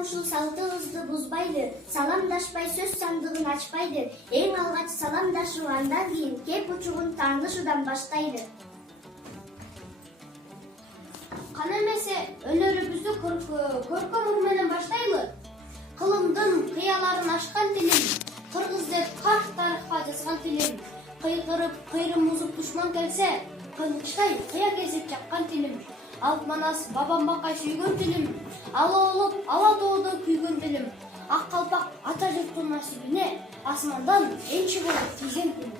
ушул салтыбызды бузбайды, саламдашпай сөз сандыгын ачпайды. Эң алгач саламдашуу, андан кийин кеп учугун таанышуудан баштайды. Кана эмесе өнөрүбүздү көркөм менен баштайлы. Кылымдын кыяларын ашкан тилим, кыргыз деп кар тарыхка жазган тилим. Кыйгырып, кыйрым музуп душман келсе, кылычтай кыя кезип жаккан тилим. Алп манас бабам бакай сүйгөн тилим, ала олуп, ала тоодо күйгөн тилим. Ак калпак ата журттун насибине асмандан энчи болуп тийген тилим.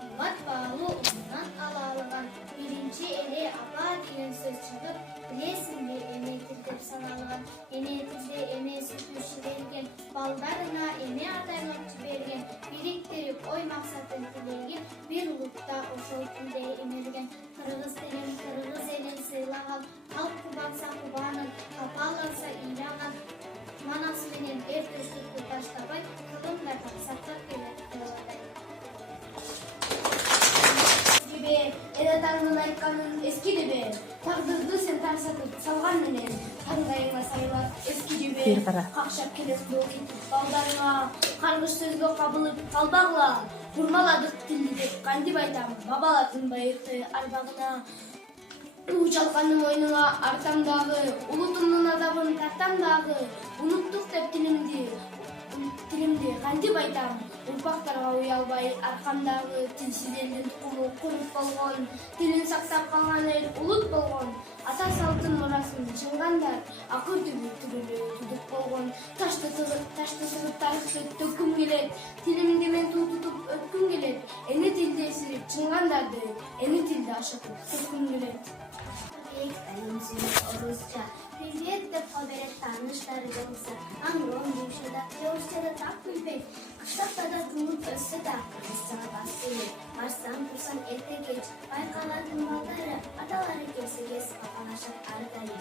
Кымбат баалуу унунан ала алган биринчи эле апа деген сөз чыгып, билесиңби эне тил деп саналган, эне тилде эне сүтү ширелген, балдарына эне атайлап жиберген, бириктирип ой максатын тилеген, бир улутта ошол тилде эмерген. Кыргыз тилин кыргыз элин сыйлаган, калп кубанса кубанын, капаланса ыйлаган, манасы менен эр төстүктү таштабай, кылымдардан сактап келет кылабадай. Эре таңдын айтканын эски дебе, тагдырды сен тарсатып салган менен, таңдайыңа сайлап эски жебе, какшап келет бул кетип балдарыңа, каргыш сөзгө кабылып калбагыла, урмаладык тилди деп кантип айтам, бабалардын байыркы арбагына. Учалканды мойнуңа артам дагы, улутумдун адабын тартам дагы, унуттук деп тилимди кантип айтам, урпактарга уялбай аркамдагы тилсиз элдин тукуму куруп болгон, тилин сактап калган эл улут болгон, ата салтын мурасын чыңгандар, акыр түбү тудук болгон, ташты сырып тарыхты төккүм келет, тилимди мен тутуп өткүм келет, эне тилди эсирип чыңгандарды, эне тилди ашатып төккүм келет. Орусча. Привет деп каберет тааныштары болса, аңрон жумша да, орусча да так билбейт. Кыштакта да туулуп өссө да, кыргызчага бас келет. Барсаң турсаң эрте кеч, байкалардын балдары, аталары келсе кез капалашат ары дайым.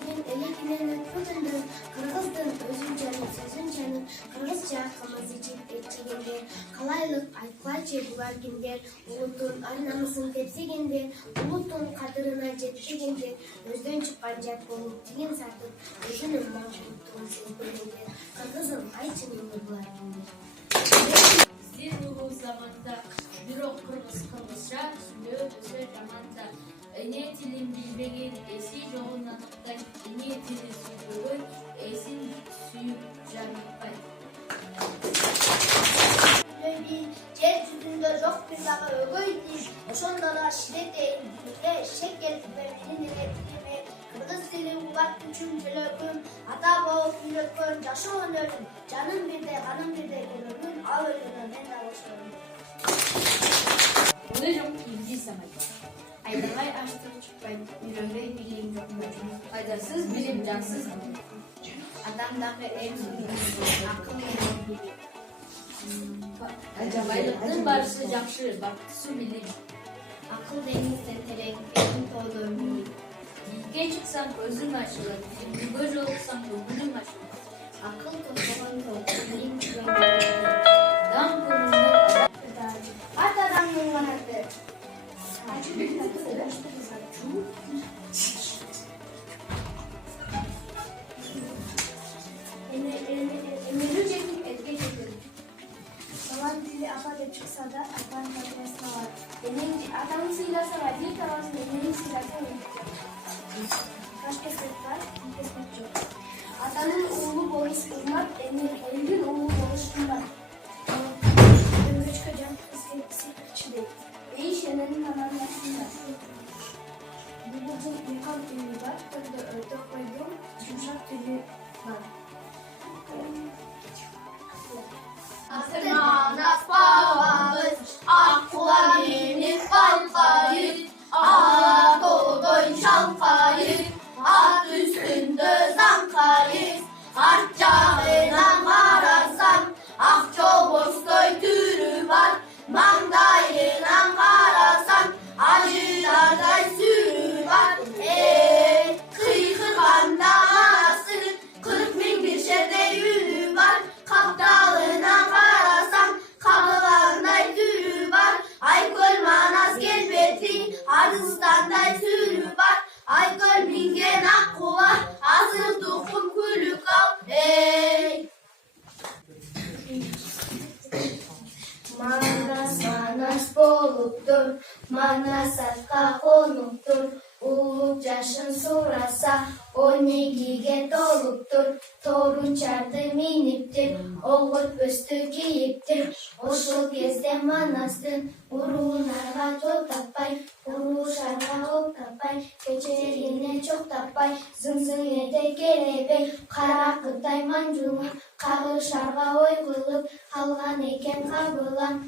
Мен элегинен өткөндөн кыргыздын өзүн жанып, сөзүн жанып, кыргызча камаз ичип эчигендер, калайлык айткылачы булар кимдер, улуттун ар-намысын тепсегендер, улуттун кадырына жетпегендер, өздөн чыккан жат болуп тигин сатып, өзүнүн максаттыгын сезбегендер, кыргызым айтчы менде булар кимдер. Биздин улуу заманда бирок кыргызча сүйлөп жаманда. Эне тилин билбеген эси жогун аныктайт, эне тилин сүйбөгөн эсин сүйүп жаныкпайт. Жер жүзүндө жок бир дагы өгөй тил, ошондо да ширетейин билге, шекер менин эле тилиме, кыргыз тили улат үчүн жөлөгүм, ата болуп үйрөткөн жашоо өнөрүм, жаным бирде, каным бирде көрөрмүн, ал өлгөндө мен да ошолмун. Өлүм кийимди самайт. Айдагай аштык чыкпайт, үйрөнгөй билим жок мөчүн. Пайдасыз билим жансыз билим. Адамдагы эң сонун акыл менен билим. Байлыктын барысы жакшы, бактысы билим. Акыл деңизден терек, элин тоодо мийим. Бийикке чыксаң көзүң ачылат, күнгө жолуксаң көңүлүң ачылат. Акыл токтогон тоо, билим күгөн. Дам көңүлүн Ат адамдын канаты. Эмелүү жетип этке жетем. Баланын тили апа деп чыкса да, апанын тартыбасына бар. Атаңды сыйласаң, бир табасың, энени сыйласаң, каш кесмек бар, кесмек жок. Атанын уулу болуш урмат, элдин уулу болуш кымбат. Дөңгөчкө жан сыйкырчы дейт. Бейиш эненин командасында. Булбулдун уйкан тили бар, төрдө өтө койдун жумшак тили бар. Asırman asbabımız, akkular yenip kalkayır, ağla doğdun şalkayır, at üstünde zankayır, artçağına marasan, akço bostoy türü var, mandayına marasan, acılarday sürü var, kıyı O negige doluptur, torun çardı miniptir, oğut üstü giyiptir. Oşul gezde manastır, urunarga çok tapay, uruşarga ok tapay, keçerine çok tapay, zın ede gelebey, kara kıtay mancunu, kağışarga oy kılıp, halgan eken kabılan.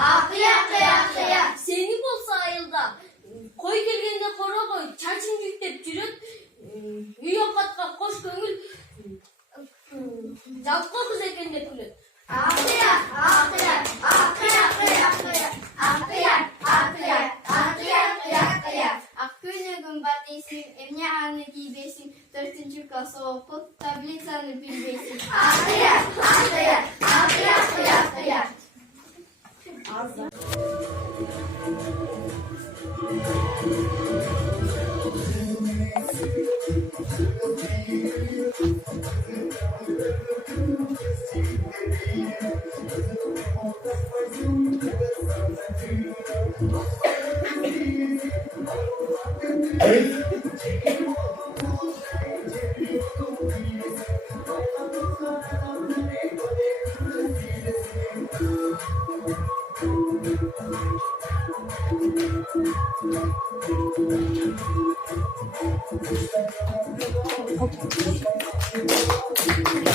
Akıya. Seni bolsa ayılda. Koy gelgende kora koy. Çarçın yüktep cürüt. Üye katka koş köngül. Jalka kız ekende külüt. Akıya. Akgünü gün batıysın, emne anı giybesin, 4. klası okul, tablitsanı bilbesin. Akıya. Okay.